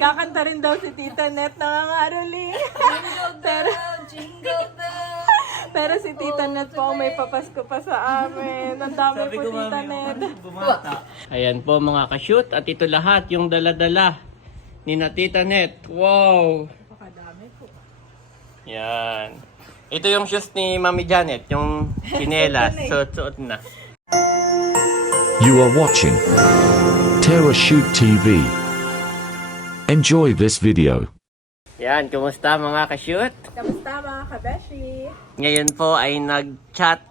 Kakanta rin daw si Tita Net ng Aroli. Jingle bell. Pero si Tita Net po may papasko pa sa amin. Ang dami po Tita Net. Ayan po mga ka-shoot. At ito lahat yung dala-dala ni na Tita Net. Wow! Pakadami po. Yan. Ito yung shoes ni Mami Janet. Yung chinelas. Suot-suot na. You are watching Terra Shoot TV. Enjoy this video. Yan. Kumusta mga ka-shoot? Kamusta mga kabeshi? Ngayon po ay nag-chat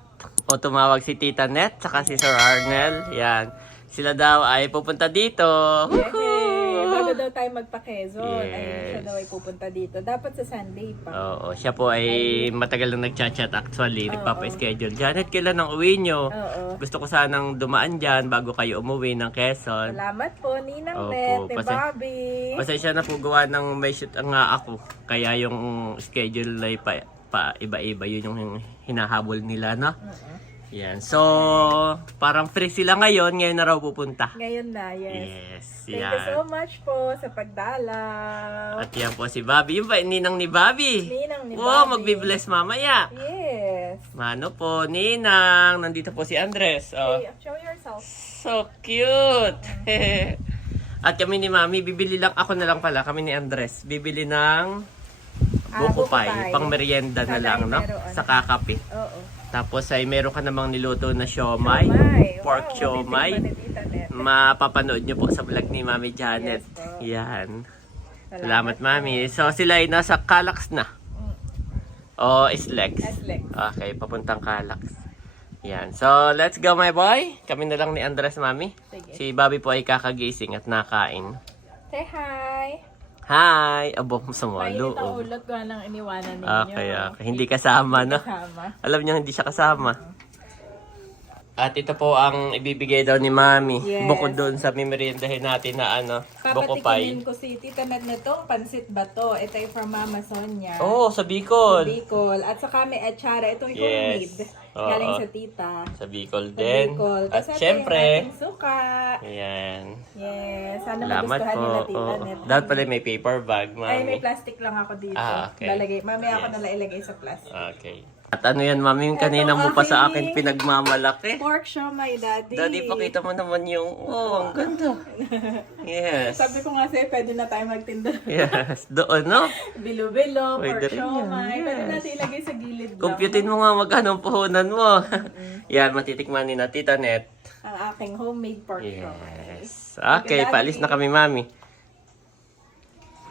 o tumawag si Tita Net saka si Sir Arnel. Yan. Sila daw ay pupunta dito. Yay! Bago daw tayo magpa-Quezon. Yes. Ay, siya daw ay pupunta dito. Dapat sa Sunday pa. Oo. Siya po ay matagal na nag-chat actually. Nagpapa-schedule. Janet, kailan ang uwi nyo? Oo. Gusto ko sanang dumaan dyan bago kayo umuwi ng Quezon. Salamat po, Ninang Opo, Net, ni pasay- Bobby. Pasensya na po gawa ng may shoot nga ako. Kaya yung schedule ay pa iba-iba. Yun yung hinahabol nila, no? Yan. So, parang free sila ngayon. Ngayon na raw pupunta. Ngayon na, yes. Yes. Thank you Yan. so much po sa pagdalaw. At yan po si Bobby. Yung ba, ninang ni Bobby? Ninang ni Wow, Bobby. magbibless mamaya. Yes. Mano po, ninang. Nandito po si Andres. Oh. Hey, show yourself. So cute! At kami ni Mami, bibili lang, ako na lang pala, kami ni Andres, bibili ng buko buko pie, pie. pang merienda na Sana lang, ay no? meron. Sa kakape. Oo. Tapos ay meron ka namang niluto na siomay, pork siomay. Wow, Tita Net. Mapapanood nyo po sa vlog ni Mami Janet. Yes po. Yan. Salamat Mami. So sila ay nasa Calax na. O Islex. Islex. Okay, papuntang Calax. Yan. So, let's go my boy. Kami na lang ni Andres, Mami. Sige. Si Bobby po ay kakagising at nakain. Say hi. Hi! Abo, masama Mainit ang loob. ulot ko nang iniwanan ninyo. Okay. Hindi kasama, no? Kasama. Alam niyo, hindi siya kasama. At ito po ang ibibigay daw ni Mami. Yes. Bukod doon sa mimeriendahin natin na buko Papatikimin pie. ko si Tita Net nito, pansit bato. Ito ay from Mama Sonia. Oh, sa Bicol. Bicol. At saka may atsara. Ito ay Yes. homemade. Oo. Galing sa tita. Sa Bicol Sa din. Bicol. At Tapos ito syempre, yung ating suka. ayan. Yes. Sana Salamat magustuhan po. nila Tita Oo. Net. Dapat pala may paper bag, Ay, may Mami. plastic lang ako dito. Ah, okay. Lalagay. Mamaya ako Yes. nalang ilagay sa plastic. Okay. At ano yan, Mami? Kanina mo pa sa akin aking pinagmamalaki. Pork siomay, Daddy. Daddy, pakita mo naman yung... Oh, ang ganda. Yes. Sabi ko nga sa'yo, pwede na tayo magtinda. Yes. Doon, no? Bilo-bilo, pork Pwede rin yan, siomay. Pwede yes. natin ilagay sa gilid lang. Computein mo nga magkano ang puhunan mo. Yan, matitikman ni na Tita Net. Ang aking homemade pork siomay. Yes. Okay, paalis na kami, Mami.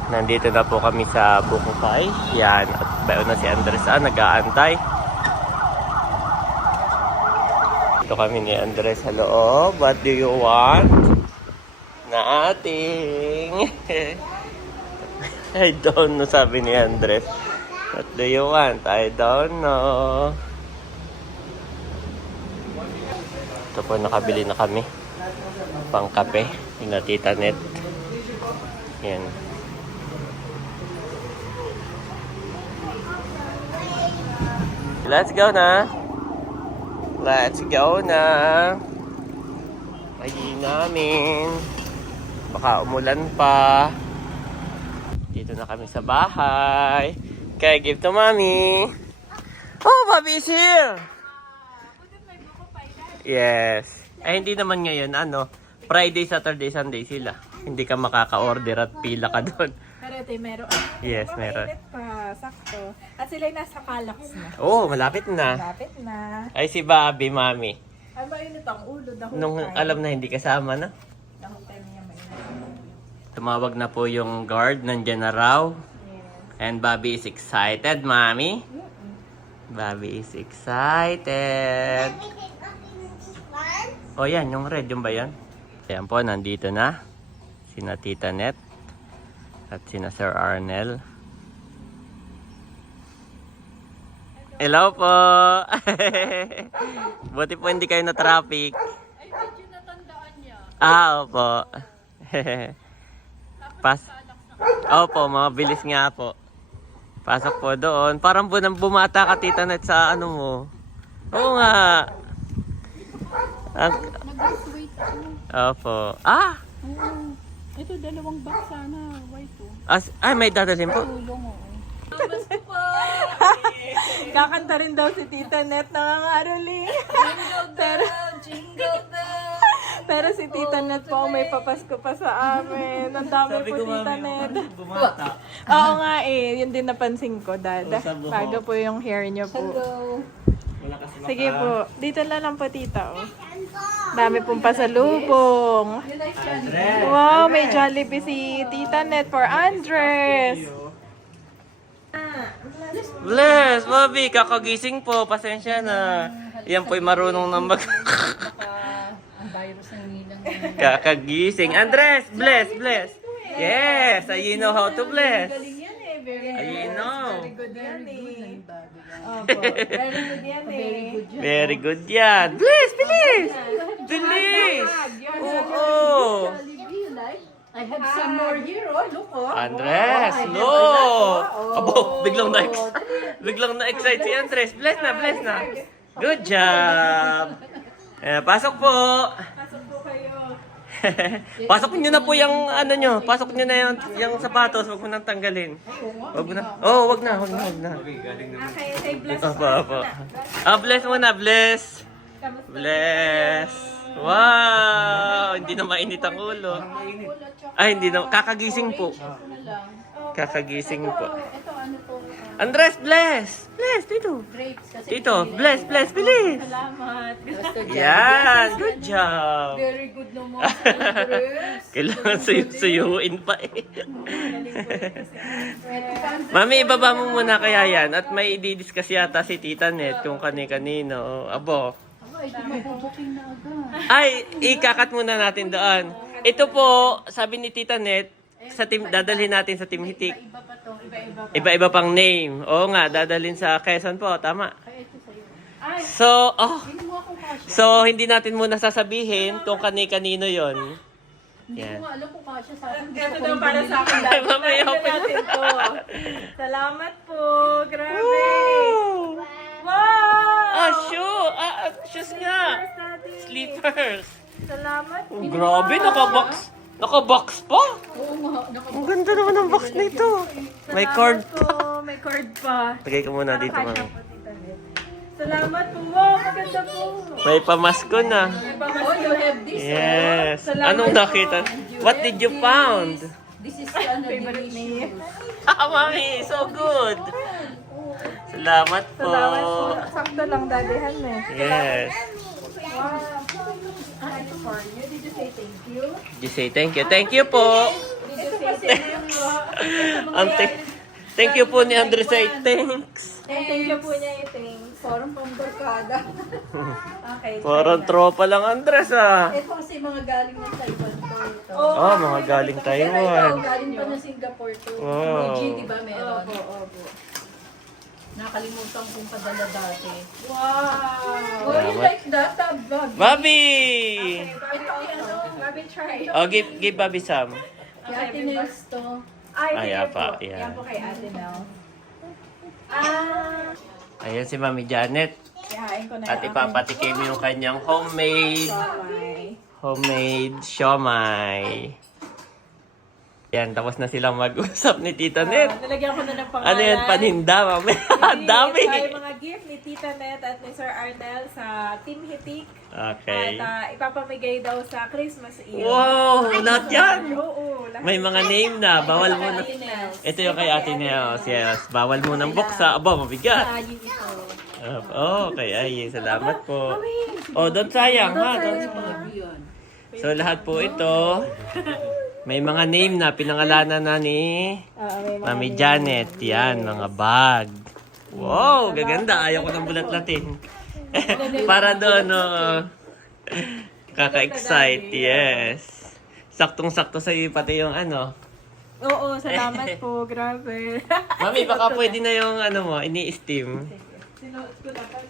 Nandito na po kami sa buko pie. Yan. At bayo na si Andres nag-aantay. Ito kami ni Andres sa loob. What do you want? Na ating. I don't know, sabi ni Andres. What do you want? I don't know. Ito po, nakabili na kami. Pang kape. Yung na Tita Net. Yan. Let's go na. Let's go na. Ay namin. Baka umulan pa. Dito na kami sa bahay. Okay, give to Mommy. Oh, Bobby is here. Yes. Ay, hindi naman ngayon, Friday, Saturday, Sunday sila. Hindi ka makaka-order at pila ka doon. Pero ito yung meron. Yes, meron. Mainit pa, sakto. At sila yung nasa Calax na. Oh, malapit na. Lapit na. Ay, si Bobby, Mami. Ay, mainit ang ulo. The whole Nung time. alam na hindi kasama na. The whole time niya mainit. Tumawag na po yung guard, nandyan na raw. Yes. And Bobby is excited, Mami. Bobby is excited. Oh, yan, yung red, yung ba yan? Ayan po, nandito na. Sina Tita Net. At sina Sir Arnel. Hello po! Buti po hindi kayo na traffic. Ay, medyo natandaan niya. Opo. Opo, mabilis nga po. Pasok po doon. Parang bumata ka, Tita Net, sa ano mo. Oo nga. Opo. Ah! Ito, dalawang box sana. White to. Ay, may dadalhin po. Tulong, oo. Kakanta rin daw si Tita Net nangangaroling. Pero si Tita Net po ang may papasko pa sa amin. Ang dami po Tita Net. Bumata. Oo nga eh, yun din napansin ko, Dad. Oh, sa buhok. Bago po yung hair niyo po. Wala kasi Sige po, dito na lang po Tita. Oh. Dami pong pasalubong. Wow, may Jollibee si Tita Net for Andres. Bless, Bobby, kakagising po. Pasensya na. Yan po'y marunong na mag... Ang virus ng nilang. Kakagising. Andres, bless, bless. Yes, you know how to bless. You know. Opo, very good yan eh. Very good yan. Bless, bilis! Bilis! Oo. I have some more here, oh. Look, oh. Andres, look! Abo, biglang na-excite si Andres. Bless na. Good job! Pasok po! Pasok po kayo. Pasok nyo na po yung ano nyo. Pasok nyo na yung sapatos. Huwag mo nang tanggalin. Huwag mo na. Oh, wag na. Okay, say bless. Opo. Bless muna, bless. Bless. Wow! Hindi na mainit ang ulo. Ay, hindi na. Kakagising po. Kakagising po. Ito, ano to? Andres, bless! Bless, dito. Grapes kasi. Dito, bless, bilis. Salamat. Yan, good job. Very good naman. Andres. Kailangan suyuin pa eh. Mami, ibaba mo muna kaya yan. At may i-discuss yata si Tita Net kung kani-kanino. Abo. Ay, di mabubuking na agad. Ay, ikakat muna natin doon. Ito po, sabi ni Tita Net, sa team, dadalhin natin sa Team Hitik. Iba pa to. Iba-iba pa. Iba-iba pang name. Oo nga, dadalhin sa Quezon po, tama. Kaya ito sa'yo. So, Hindi mo ako kasya. so hindi natin muna sasabihin kung kani-kanino yon. Hindi ko nga alam kung kasya sa akin. Gusto Ito ko daw rin para bumili. sa akin. Ay, mamaya Dahil open. natin to. Salamat po. Grabe. Wow! Shoes nga. Slippers. Salamat po. Grabe, naka-box. Naka-box pa. Oo nga. Ang ganda naman ng box nito. May cord. Po. May cord pa. Lagay ko muna dito, Kasya mami. po, Tita Net. Salamat po. Wow, maganda po. May pamasko na. Oh, you have this. Yes. Salamat Anong po. nakita? What did you found? This is ano, Favorite delicious. niya. Mami, so good. Salamat po. Salamat po. Sakto lang dadihan eh. Yes. Wow. Ito for you. Did you say thank you? You say thank you. Thank you po. Did you say thank you? Thank you po ni Andres ay thanks. Thank you po niya yung thanks. Parang pambarkada. Okay. Parang tropa lang Andres ah. Ito kasi mga galing ng Taiwan to. Ito. Oh, mga galing Ito, Taiwan. galing pa ng Singapore to. Wow. Fuji, di ba meron? Opo. Nakalimutan kong padala dati. Wow. Oh, you like that? Bag. Bobby! Bobby, try. Oh, give Bobby some. Kay Ate Nels to. Ay, sige apa, po. yan. Yan po kay Ate Mel. Ayan si Mami Janet. Ihain ko na At ipapatikim yung kanyang homemade siomay. Yan, tapos na silang mag-usap ni Tita Net. Nalagyan ko na ng pangalan. Ano yan, paninda, Mami? Ang dami! Ito ay mga gift ni Tita Net at ni Sir Arnel sa Team Hitik. Okay. At ipapamigay daw sa Christmas Eve. Wow! Lahat yan! Oo. Lahat. May mga name na. Bawal mo na. Ate Nels. Ito yung kay Ate Nels. Yes. Bawal mo ng buksa. Aba, mabigat. Ayun ito. Okay, ay, salamat po. Oh, don't sayang ha. So, lahat po ito, may mga name na pinangalanan na ni May mga Mami Janet. Yan, mga bag. Wow, gaganda. Ayaw ko ng bulat-latin. Para doon, no. Kaka-excite, yes. Saktong-sakto sa iyo pati yung ano. Oo, salamat po. Grabe. Mami, baka pwede na yung ano mo, ini-steam.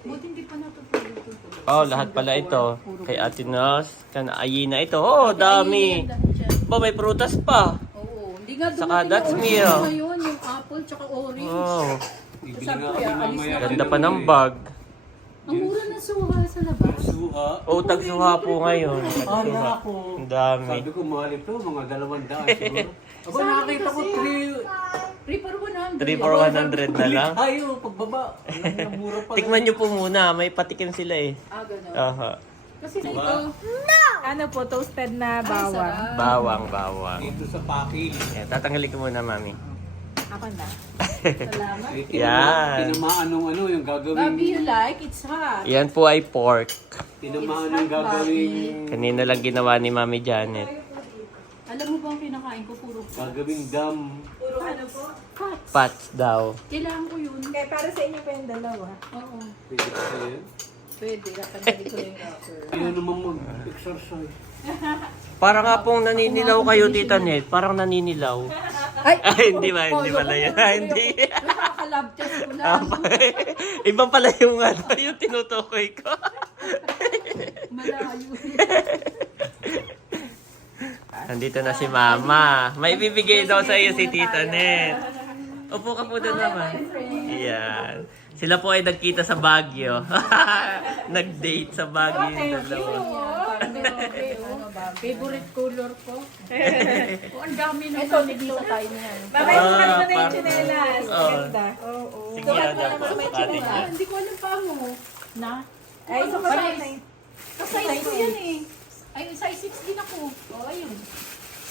Buti hindi pa natutulog. Oh, lahat pala ito. Kay Ate Nos, Ayina ito. Oh, dami. Ba, may prutas pa. Oo. Hindi nga Saka dumating that's na me, orange oh. ngayon, yung apple tsaka orange. Oh, Sabi ko, alis na ganda pa ng bag. Ang mura ng suha sa labas. Suha. Oh, tagsuha po ngayon. Ay, Tagsuha. ako. Ang dami. Sabi ko, mahal ito, mga 200 siguro. Aba, nakakita ko 3 for 100. 3 for 100 na lang. tayo, pagbaba. Ang mura pala. Tikman nyo po muna. May patikim sila eh. Gano'n. Aha. Kasi dito, Ano po, toasted na bawang. Bawang, bawang. Dito sa paki. Yan, tatanggalin ko muna, mami. Ako na. salamat. Yan. Tinamaan nung ano, yung Bobby, gagawing... you like? It's hot. Yan po ay pork. Tinamaan yung gagawing... Kanina lang ginawa ni Mami Janet. Alam mo ba ang kinakain ko? Puro Gagawing dam. Puro ano po? cuts. Pats daw. Kailangan ko yun. Kaya para sa inyo pa yung dalawa. Oo. Pwede ka sa'yo. Pwede. Katanggalin ko yung wrapper. Ayaw naman mag-exercise. Para nga pong naninilaw kayo, Tita Net. Parang naninilaw. Ay, hindi ba? Hindi pala yun. Hindi. Nakakalab test ko lang. Iba pala yung ano, yung tinutukoy ko. Malayo. Nandito na si Mama. May bibigay daw sa iyo si Tita Net. Upo ka po doon naman. Yan. Sila po ay nagkita sa Baguio. Nag-date sa Baguio yung dalawa. Favorite color ko. Ang dami na Ito, nagkita tayo niyan. Mamaya sukat mo na yung parang- chinelas. Oo. Ganda. Oo. Sige, Sukat mo yan naman po. may Sukatin chinelas. niya. Hindi ko alam pa mo. Na? Ay, sukat mo na yun. Size ko yan eh. Ay, size 6 din ako. O, ayun.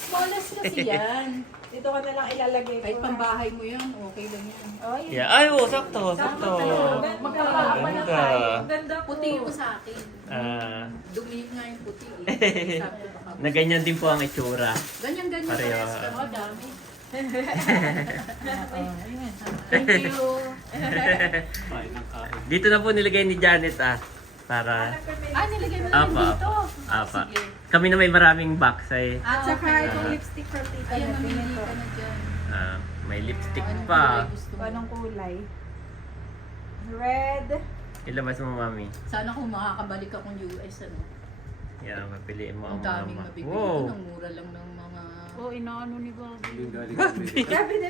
Smallest kasi yan. Dito ko na lang ilalagay. Kahit pambahay mo yan, okay lang yan. Oh, yun. Yeah. Ay, oh, sakto, sakto. Magkakapa na Ganda. tayo. Ganda po. Puti ko sa akin. Ah, Dumi nga yung puti eh. Sabi ko baka. na ganyan din po ang itsura. Ganyan-ganyan Pareho. parehas ka. O, dami. Thank you. Kain ng kain. Dito na po nilagay ni Janet para Nilagay mo na apa. dito. Apa. Sige. Kami na may maraming box ay At saka Okay. itong lipstick for tita. Ayan, na mamili pinito. ka na dyan. may lipstick Anong pa. kulay gusto mo? Anong kulay? Red. Ilabas mo, Mami. Sana kung makakabalik akong US, ano. Yan, mapiliin mo Ang ang daming mama. mabibili Wow. ko. Ang mura lang ng mga... Oh, inaano ni Bobby. Yung galing kami.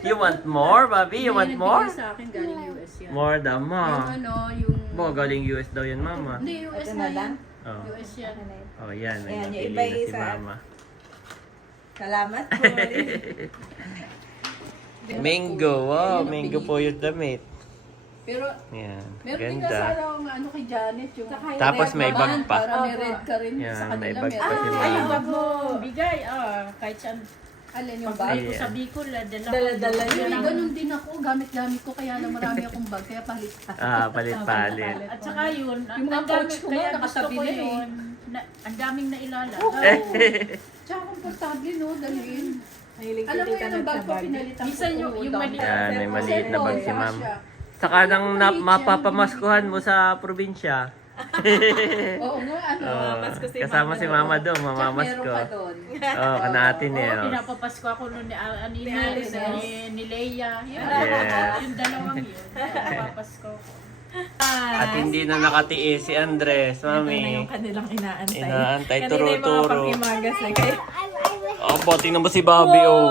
You want more, Bobby? You want more? sa akin galing US yan. More daw, Yung ma. ano, yung... Mo, galing US daw yan, Mama. Hindi, US Ito na na lang? yan. Oh, US yan. oh yan. May Ayan, yung napili iba na si isa. Mama. Salamat po. Mango. Wow, mango po yung damit. Pero, Yan. meron din na Ganda. sana ang ano kay Janet yung... Tapos may bag pa. Para may red ka rin Yan, sa may kanila. bag pa si meron. Mama. Ay, yung bag mo, bigay, kahit saan. Alin yung Pag bag? ko Ayan. sa Bicol, dala Dala-dala Ay, yun. ganun din ako. Gamit-gamit ko. Kaya lang marami akong bag. Kaya palit. Palit-palit. At saka yun, Yung mga pouch ko nga, kaya gusto nakatabi ko na eh. yun, ang daming nailala. Tsaka komportable, no? Dalhin. Mahilig si Alam mo tita yun, na ang bag sa ko bag. pinalitan ko. Minsan yung Oo, maliit. Yan, may maliit na bag si Kasi Ma'am. siya. Saka nang mapapamaskuhan mo sa probinsya. Oo nga, ano. Pasko si Kasama Mama si Mama doon, Tsaka meron mamamasko. ka doon. Oo, kanatin eh. Oo, oh. pinapapasko ako nun ni Ni Anine, Alice. ni Leia. Yun, Yes. yung dalawang yun. Pinapapasko ko. At hindi na nakatiis si Andres, Ito na Mami. yung kanilang inaantay. Inaantay, Kanina yung mga turo-turo. panghimagas na kayo. Opo, tingnan mo si Bobby, oh.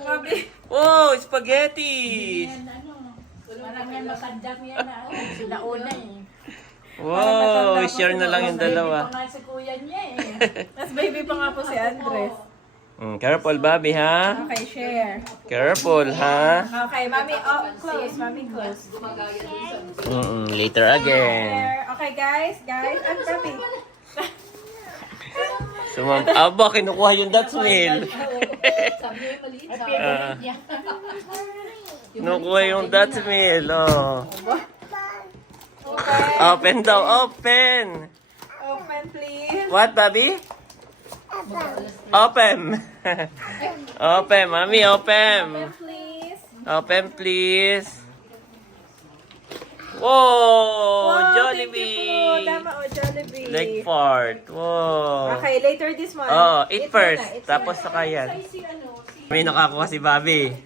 Bobby. Wow, spaghetti! Yan, ano, parang yan matandang yan na. Sila una eh. Wow, share na lang yung dalawa. Baby pa nga si kuya niya eh. Mas baby pa nga po si Andres. Careful, Bobby, ha? Okay, share. Careful, ha? Okay, Mami, oh, close. Mami, close. Later again. Share. Okay, guys. Ang Bobby. Aba, kinukuha yung Dutch meal. Sabi niya maliit sa Ah, kinukuha yung Dutch meal, oh. Okay. Open daw, open! Open, please. What, Bobby? Open! Open, Mami, open! Please. Open, please. Wow! Wow, Jollibee! thank you po. Tama, oh, Jollibee. Leg part. Wow! Okay, later this one. Oh, eat first. muna, eat Tapos muna. saka yan. May nakakuha si Bobby.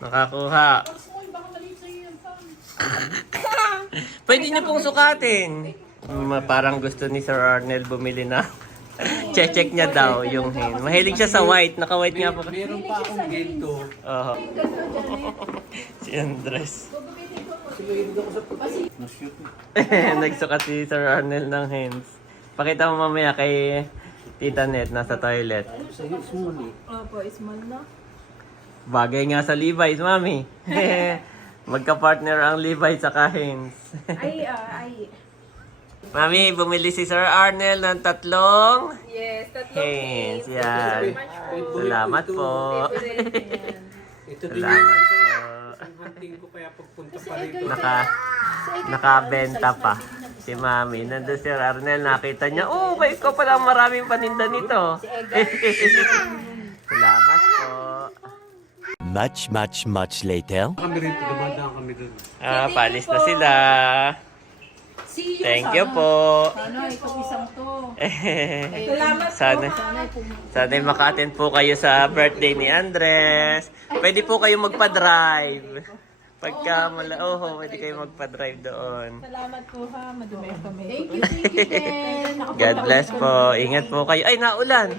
Nakakuha. Pwede niyo pong sukatin. Parang gusto ni Sir Arnel bumili na. Check niya daw yung hin. Mahilig siya sa white. Naka-white nga po. Meron pa akong ginto. Oo. Si Andres. Sumayin ako sa puti. Na-shoot mo. Nagsukat si Sir Arnel ng hands. Pakita mo mamaya kay Tita Net nasa toilet. Sa small eh. Opo, small na. Bagay nga sa Levi's, mami. Magka-partner ang Levi's sa hands. Ay. Mami, bumili si Sir Arnel ng 3 Yes, tatlong hands. case. Yan. Salamat po. Ito din Salamat po. yung hunting ko kaya pagpunta pa rin. Nakabenta pa. Si Mami, nandun si Sir Arnel, nakita niya, oh, kayo ko pala maraming paninda nito. Salamat po. Much later. Kami rin, dumadaan kami dun. Palis na sila. See you. Thank you po. Sana itong isang to. Salamat Sana, sana maka-attend po kayo sa birthday ni Andres. Pwede po kayo magpa-drive. Pagka pwede kayo magpa-drive doon. Salamat po ha, madumi kami. Thank you din. God bless po. Ingat po kayo. Ay, naulan.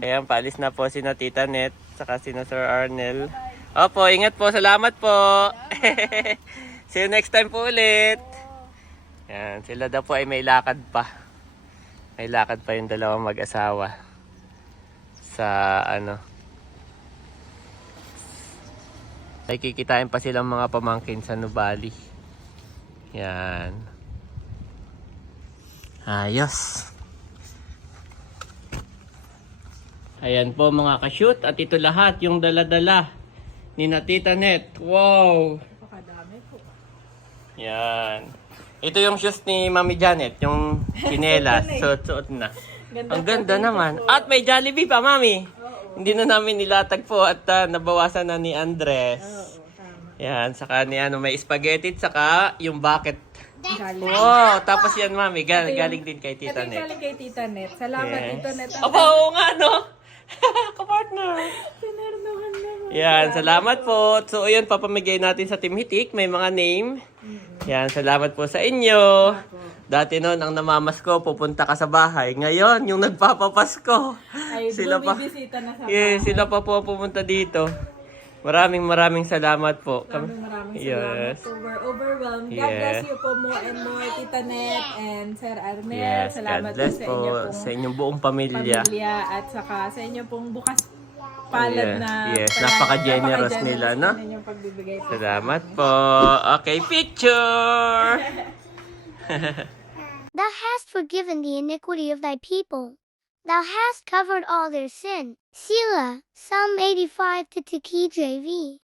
Ayan, paalis na po si na Tita Net, saka si na Sir Arnel. Opo, ingat po. Salamat po. See you next time po ulit. Yan, sila daw po ay may lakad pa. May lakad pa yung dalawang mag-asawa. Sa ay kikitain pa silang mga pamangkin sa Nubali. Yan. Ayos. Ayan po mga ka-shoot. At ito lahat yung dala-dala ni na Tita Net. Wow! Pakadami po. Yan. Ito yung shoes ni Mami Janet. Yung chinelas. Suot-suot na. Ang ganda naman. At may Jollibee pa, Mami. Hindi na namin nilatag po at nabawasan na ni Andres. Yan. Saka ni may spaghetti at saka yung bucket. Wow! Tapos yan, Mami. Galing din kay Tita Ito yung Net. galing kay Tita Net. Salamat, Yes. Tita Net. Aba, oo nga, no? Kapartner. Pinarnohan naman. Yan, salamat po. So, ayun, papamigay natin sa Team Hitik. May mga name. Yan, salamat po sa inyo. Dati noon, ang namamasko, pupunta ka sa bahay. Ngayon, yung nagpapapasko. Ay, Sila pa. bumibisita na sa Yes, sila pa po pumunta dito. Maraming salamat po. Maraming Yes. salamat po. We're overwhelmed. God Yes. bless you po more and more, Tita Net and Sir Arnel. Yes, Salamat God bless sa po inyo pong sa inyong buong pamilya. at saka sa inyo pong bukas palad Yes, na yes, napaka-generous nila, no? ng inyong pagbibigay po. Salamat po. Okay, picture! Thou hast forgiven the iniquity of thy people. Thou hast covered all their sin. Selah, Psalm 85 to KJV.